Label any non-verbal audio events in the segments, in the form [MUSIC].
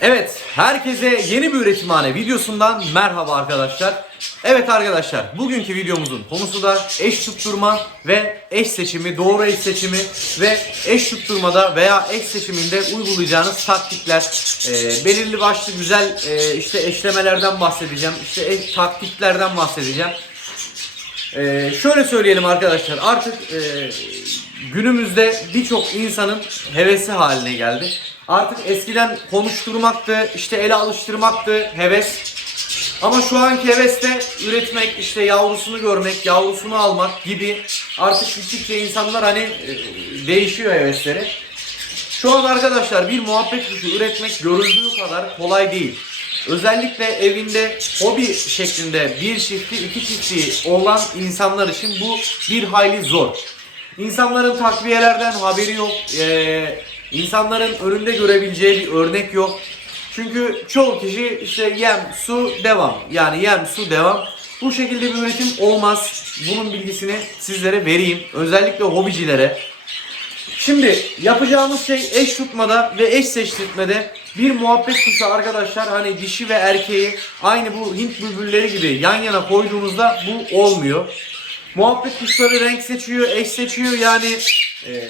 Evet, herkese yeni bir üretimhane videosundan merhaba arkadaşlar. Evet arkadaşlar, bugünkü videomuzun konusu da eş tutturma ve eş seçimi, doğru eş seçimi ve eş tutturmada veya eş seçiminde uygulayacağınız taktikler, e, belirli başlı güzel e, işte eşlemelerden bahsedeceğim, işte eş- taktiklerden bahsedeceğim. Ee, şöyle söyleyelim arkadaşlar artık e, günümüzde birçok insanın hevesi haline geldi. Artık eskiden konuşturmaktı, işte ele alıştırmaktı heves. Ama şu anki heveste üretmek, işte yavrusunu görmek, yavrusunu almak gibi artık gittikçe insanlar hani e, değişiyor hevesleri. Şu an arkadaşlar bir muhabbet kuşu üretmek görüldüğü kadar kolay değil. Özellikle evinde hobi şeklinde bir çifti iki çifti olan insanlar için bu bir hayli zor. İnsanların takviyelerden haberi yok. Ee, insanların önünde görebileceği bir örnek yok. Çünkü çoğu kişi işte yem, su, devam. Yani yem, su, devam. Bu şekilde bir üretim olmaz. Bunun bilgisini sizlere vereyim. Özellikle hobicilere. Şimdi yapacağımız şey eş tutmada ve eş seçtirmede bir muhabbet kuşu arkadaşlar hani dişi ve erkeği aynı bu Hint bülbülleri gibi yan yana koyduğunuzda bu olmuyor. Muhabbet kuşları renk seçiyor, eş seçiyor yani e,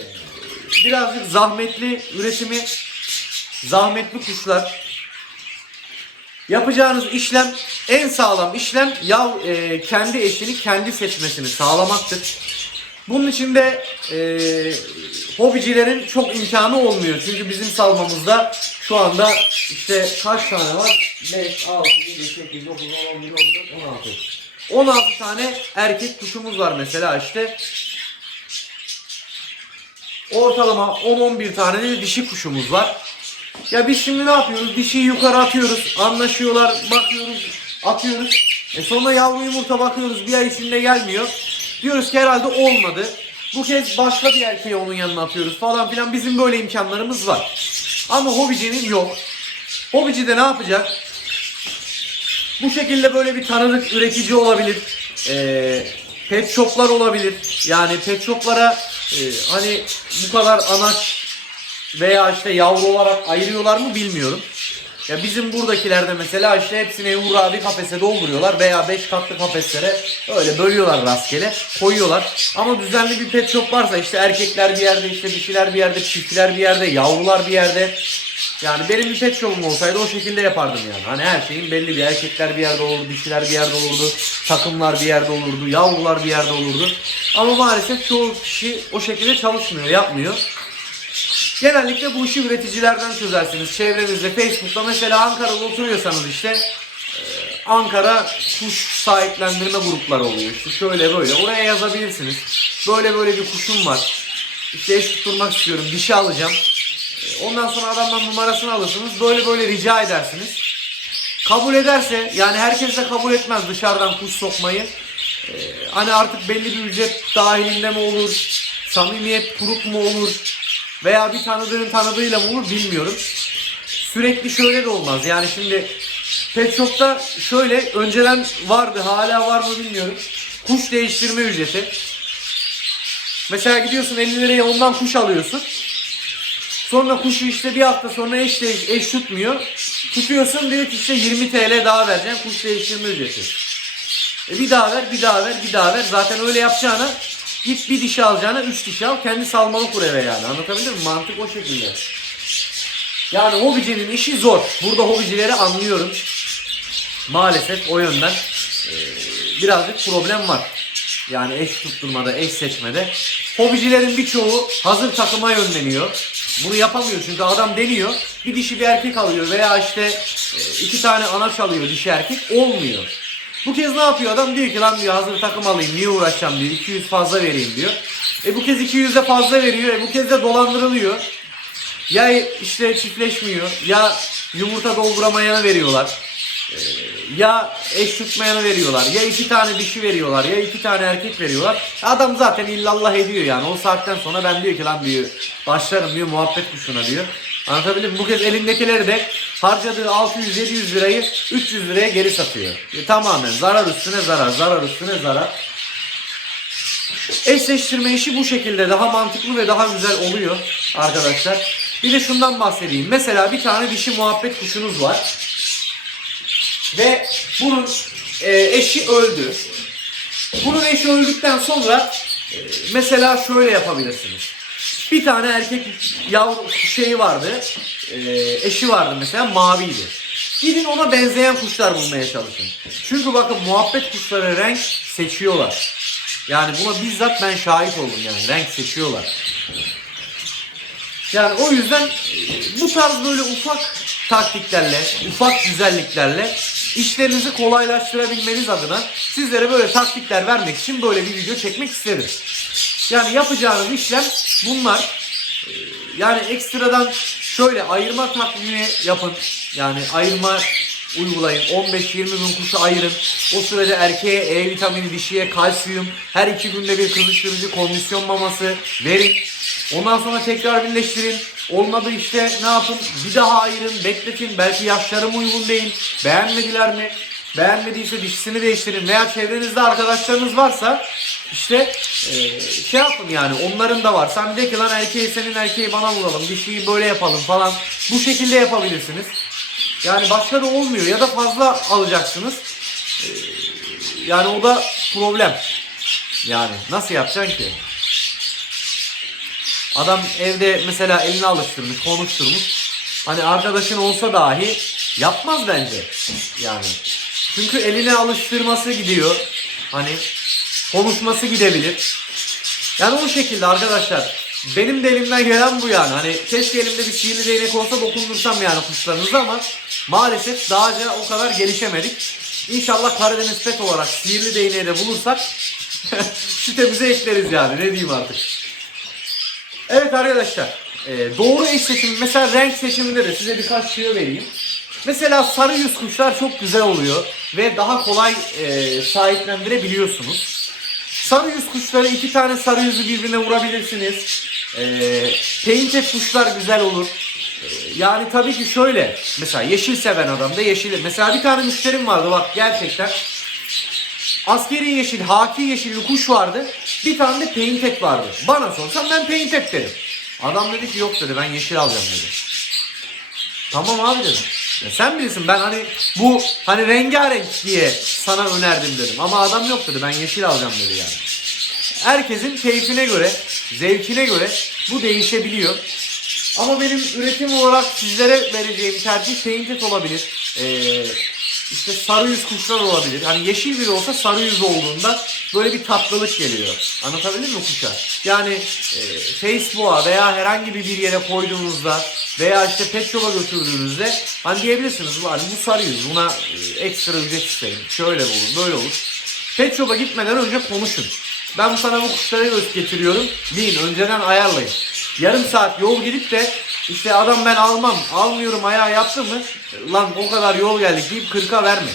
birazcık zahmetli üretimi zahmetli kuşlar. Yapacağınız işlem en sağlam işlem yav e, kendi eşini kendi seçmesini sağlamaktır. Bunun için de e, hobicilerin çok imkanı olmuyor. Çünkü bizim salmamızda şu anda işte kaç tane var? 5, 6, 7, 8, 9, 10, 11, 14, 16. 16 tane erkek kuşumuz var mesela işte. Ortalama 10-11 tane de dişi kuşumuz var. Ya biz şimdi ne yapıyoruz? Dişiyi yukarı atıyoruz. Anlaşıyorlar. Bakıyoruz. Atıyoruz. E sonra yavru yumurta bakıyoruz. Bir ay içinde gelmiyor. Diyoruz ki herhalde olmadı. Bu kez başka bir erkeği onun yanına atıyoruz falan filan. Bizim böyle imkanlarımız var. Ama hobicinin yok. Hobici de ne yapacak? Bu şekilde böyle bir tanıdık üretici olabilir. Ee, pet shoplar olabilir. Yani pet shoplara e, hani bu kadar anaç veya işte yavru olarak ayırıyorlar mı bilmiyorum. Ya bizim buradakilerde mesela işte hepsini Uğur bir kafese dolduruyorlar veya 5 katlı kafeslere öyle bölüyorlar rastgele koyuyorlar. Ama düzenli bir pet shop varsa işte erkekler bir yerde işte dişiler bir yerde çiftler bir yerde yavrular bir yerde. Yani benim bir pet shop'um olsaydı o şekilde yapardım yani. Hani her şeyin belli bir erkekler bir yerde olurdu, dişiler bir yerde olurdu, takımlar bir yerde olurdu, yavrular bir yerde olurdu. Ama maalesef çoğu kişi o şekilde çalışmıyor, yapmıyor. Genellikle bu işi üreticilerden çözersiniz. Çevrenizde, Facebook'ta mesela Ankara'da oturuyorsanız işte e, Ankara kuş sahiplendirme grupları oluyor. İşte şöyle böyle. Oraya yazabilirsiniz. Böyle böyle bir kuşum var. İşte eş tutturmak istiyorum. Dişi alacağım. E, Ondan sonra adamdan numarasını alırsınız. Böyle böyle rica edersiniz. Kabul ederse yani herkes de kabul etmez dışarıdan kuş sokmayı. Ee, hani artık belli bir ücret dahilinde mi olur? Samimiyet kurup mu olur? Veya bir tanıdığın tanıdığıyla mı olur bilmiyorum. Sürekli şöyle de olmaz. Yani şimdi pet shop'ta şöyle önceden vardı hala var mı bilmiyorum. Kuş değiştirme ücreti. Mesela gidiyorsun 50 liraya ondan kuş alıyorsun. Sonra kuşu işte bir hafta sonra eş, değiş, eş tutmuyor. Tutuyorsun diyor ki işte 20 TL daha vereceğim kuş değiştirme ücreti. E bir daha ver, bir daha ver, bir daha ver. Zaten öyle yapacağına git bir dişi alacağına 3 dişi al. Kendi salmalı kur eve yani. Anlatabildim mi? Mantık o şekilde. Yani hobicinin işi zor. Burada hobicileri anlıyorum. Maalesef o yönden e, birazcık problem var. Yani eş tutturmada, eş seçmede. Hobicilerin birçoğu hazır takıma yönleniyor. Bunu yapamıyor çünkü adam deniyor. Bir dişi bir erkek alıyor veya işte e, iki tane anaç alıyor dişi erkek. Olmuyor. Bu kez ne yapıyor adam? Diyor ki lan diyor hazır takım alayım niye uğraşacağım diyor. 200 fazla vereyim diyor. E bu kez 200'e fazla veriyor. E bu kez de dolandırılıyor. Ya işte çiftleşmiyor ya yumurta dolduramayana veriyorlar. Ee, ya eş tutmayana veriyorlar. Ya iki tane dişi veriyorlar. Ya iki tane erkek veriyorlar. Adam zaten illallah ediyor yani. O saatten sonra ben diyor ki lan diyor başlarım diyor muhabbet kuşuna diyor. Anlatabildim mi? Bu kez elindekileri de harcadığı 600-700 lirayı 300 liraya geri satıyor. E, tamamen zarar üstüne zarar, zarar üstüne zarar. Eşleştirme işi bu şekilde daha mantıklı ve daha güzel oluyor arkadaşlar. Bir de şundan bahsedeyim. Mesela bir tane dişi muhabbet kuşunuz var. Ve bunun e, eşi öldü. Bunun eşi öldükten sonra e, mesela şöyle yapabilirsiniz. Bir tane erkek yavru şeyi vardı. e, eşi vardı mesela maviydi. Gidin ona benzeyen kuşlar bulmaya çalışın. Çünkü bakın muhabbet kuşları renk seçiyorlar. Yani buna bizzat ben şahit oldum yani renk seçiyorlar. Yani o yüzden e, bu tarz böyle ufak taktiklerle, ufak güzelliklerle işlerinizi kolaylaştırabilmeniz adına sizlere böyle taktikler vermek için böyle bir video çekmek istedim. Yani yapacağınız işlem bunlar. Ee, Yani ekstradan şöyle ayırma takvimi yapın. Yani ayırma uygulayın. 15-20 gün kuşu ayırın. O sürede erkeğe E vitamini, dişiye kalsiyum, her iki günde bir kızıştırıcı kondisyon maması verin. Ondan sonra tekrar birleştirin. Olmadı işte ne yapın? Bir daha ayırın, bekletin. Belki yaşlarım uygun değil. Beğenmediler mi? Beğenmediyse dişisini değiştirin. Veya çevrenizde arkadaşlarınız varsa işte e, şey yapın yani onların da var. Sen de ki lan erkeği senin erkeği bana vuralım. Dişiyi böyle yapalım falan. Bu şekilde yapabilirsiniz. Yani başka da olmuyor ya da fazla alacaksınız. Ee, yani o da problem. Yani nasıl yapacaksın ki? Adam evde mesela elini alıştırmış, konuşturmuş. Hani arkadaşın olsa dahi yapmaz bence. Yani. Çünkü eline alıştırması gidiyor. Hani konuşması gidebilir. Yani o şekilde arkadaşlar. Benim de elimden gelen bu yani. Hani keşke elimde bir sihirli değnek olsa dokundursam yani kuşlarınıza ama maalesef daha önce o kadar gelişemedik. İnşallah Karadeniz Pet olarak sihirli değneği de bulursak [LAUGHS] sitemize ekleriz yani ne diyeyim artık. Evet arkadaşlar e, doğru eş seçimi mesela renk seçiminde de size birkaç tüyo vereyim. Mesela sarı yüz kuşlar çok güzel oluyor ve daha kolay e, sahiplendirebiliyorsunuz. Sarı yüz kuşları iki tane sarı yüzü birbirine vurabilirsiniz. Ee, painted kuşlar güzel olur. Ee, yani tabii ki şöyle. Mesela yeşil seven adam da yeşil. Mesela bir tane müşterim vardı bak gerçekten. Askeri yeşil, haki yeşil bir kuş vardı. Bir tane de painted vardı. Bana sorsan ben painted derim. Adam dedi ki yok dedi ben yeşil alacağım dedi. Tamam abi dedim. Ya sen bilirsin ben hani bu hani rengarenk diye sana önerdim dedim. Ama adam yok dedi ben yeşil alacağım dedi yani. Herkesin keyfine göre, zevkine göre bu değişebiliyor. Ama benim üretim olarak sizlere vereceğim tercih painted olabilir. Ee, işte sarı yüz kuşlar olabilir. Hani yeşil bile olsa sarı yüz olduğunda böyle bir tatlılık geliyor. Anlatabildim mi kuşa? Yani e, Facebook'a veya herhangi bir bir yere koyduğunuzda veya işte pet shop'a götürdüğünüzde hani diyebilirsiniz hani bu sarı yüz buna e, ekstra ücret isterim. Şöyle olur böyle olur. Pet shop'a gitmeden önce konuşun. Ben sana bu kuşları getiriyorum. Deyin önceden ayarlayın. Yarım saat yol gidip de işte adam ben almam, almıyorum ayağı yaptı mı? Lan o kadar yol geldik deyip 40'a verme.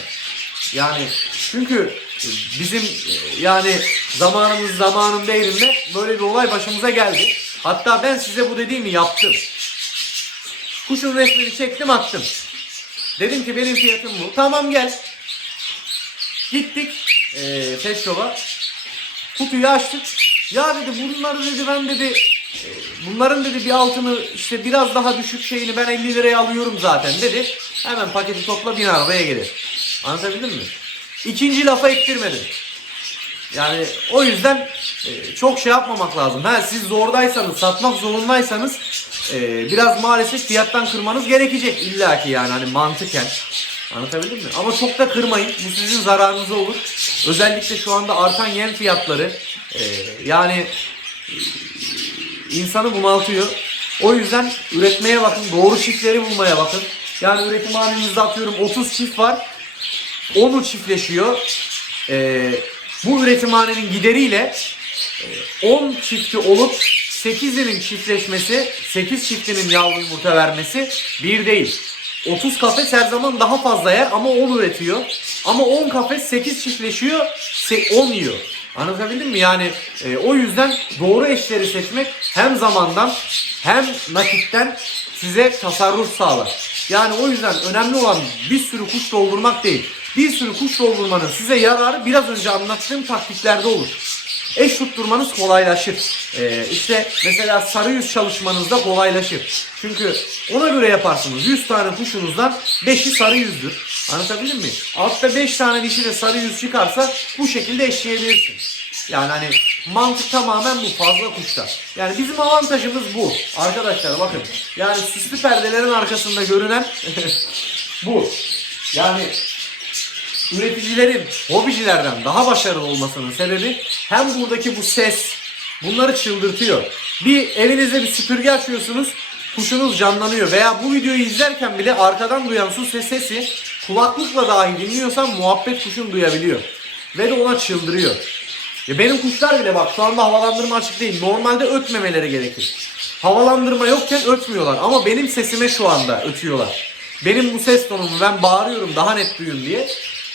Yani çünkü bizim yani zamanımız zamanın değerinde böyle bir olay başımıza geldi. Hatta ben size bu dediğimi yaptım. Kuşun resmini çektim attım. Dedim ki benim fiyatım bu. Tamam gel. Gittik eee pet. Kutuyu açtık. Ya dedi bunları dedi ben dedi e, bunların dedi bir altını işte biraz daha düşük şeyini ben 50 liraya alıyorum zaten dedi. Hemen paketi topla bin arabaya gelir. Anlatabildim mi? İkinci lafa ektirmedim. Yani o yüzden e, çok şey yapmamak lazım. Ha siz zordaysanız, satmak zorundaysanız e, biraz maalesef fiyattan kırmanız gerekecek illaki yani hani mantıken. Anlatabildim mi? Ama çok da kırmayın. Bu sizin zararınıza olur. Özellikle şu anda artan yem fiyatları e, yani e, insanı bunaltıyor. O yüzden üretmeye bakın. Doğru çiftleri bulmaya bakın. Yani üretim halinizde atıyorum 30 çift var. 10'u çiftleşiyor. E, bu üretimhanenin gideriyle e, 10 çifti olup 8'inin çiftleşmesi, 8 çiftinin yavru yumurta vermesi bir değil. 30 kafes her zaman daha fazla yer ama 10 üretiyor. Ama 10 kafes 8 çiftleşiyor, se- 10 yiyor. Anlatabildim mi? Yani e, o yüzden doğru eşleri seçmek hem zamandan hem nakitten size tasarruf sağlar. Yani o yüzden önemli olan bir sürü kuş doldurmak değil. Bir sürü kuş doldurmanın size yararı biraz önce anlattığım taktiklerde olur. eş tutturmanız kolaylaşır. Ee, işte mesela sarı yüz çalışmanızda kolaylaşır. Çünkü ona göre yaparsınız. 100 tane kuşunuzdan 5'i sarı yüzdür. Anlatabildim mi? Altta 5 tane dişi de sarı yüz çıkarsa bu şekilde eşleyebilirsin. Yani hani mantık tamamen bu fazla kuşta. Yani bizim avantajımız bu. Arkadaşlar bakın. Yani süslü perdelerin arkasında görünen [LAUGHS] bu. Yani üreticilerin hobicilerden daha başarılı olmasının sebebi hem buradaki bu ses bunları çıldırtıyor. Bir evinizde bir süpürge açıyorsunuz kuşunuz canlanıyor veya bu videoyu izlerken bile arkadan duyan su ses sesi kulaklıkla dahi dinliyorsan muhabbet kuşun duyabiliyor. Ve de ona çıldırıyor. Ya benim kuşlar bile bak şu anda havalandırma açık değil. Normalde ötmemeleri gerekir. Havalandırma yokken ötmüyorlar ama benim sesime şu anda ötüyorlar. Benim bu ses tonumu ben bağırıyorum daha net duyun diye.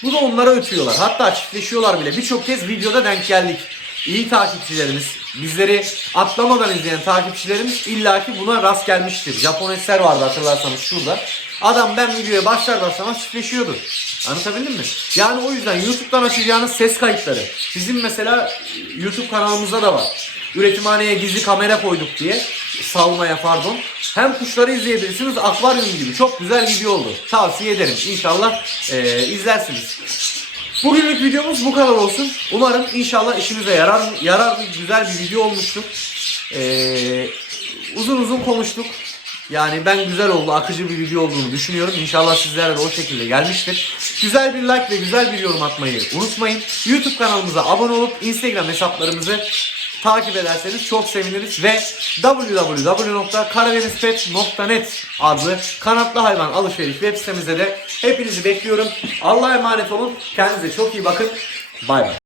Bu da onlara ötüyorlar. Hatta çiftleşiyorlar bile. Birçok kez videoda denk geldik. İyi takipçilerimiz, bizleri atlamadan izleyen takipçilerimiz illaki buna rast gelmiştir. Japon eser vardı hatırlarsanız şurada. Adam ben videoya başlar başlamaz çiftleşiyordu. Anlatabildim mi? Yani o yüzden YouTube'dan açacağınız ses kayıtları. Bizim mesela YouTube kanalımızda da var. Üretimhaneye gizli kamera koyduk diye. Salmaya pardon. Hem kuşları izleyebilirsiniz akvaryum gibi. Çok güzel video oldu. Tavsiye ederim. İnşallah eee, izlersiniz. Bugünlük videomuz bu kadar olsun. Umarım inşallah işinize yarar yarar bir güzel bir video olmuştur. Ee, uzun uzun konuştuk. Yani ben güzel oldu, akıcı bir video olduğunu düşünüyorum. İnşallah sizlere de o şekilde gelmiştir. Güzel bir like ve güzel bir yorum atmayı unutmayın. YouTube kanalımıza abone olup Instagram hesaplarımızı takip ederseniz çok seviniriz ve www.karadenizpet.net adlı kanatlı hayvan alışveriş web sitemize de hepinizi bekliyorum. Allah'a emanet olun. Kendinize çok iyi bakın. Bay bay.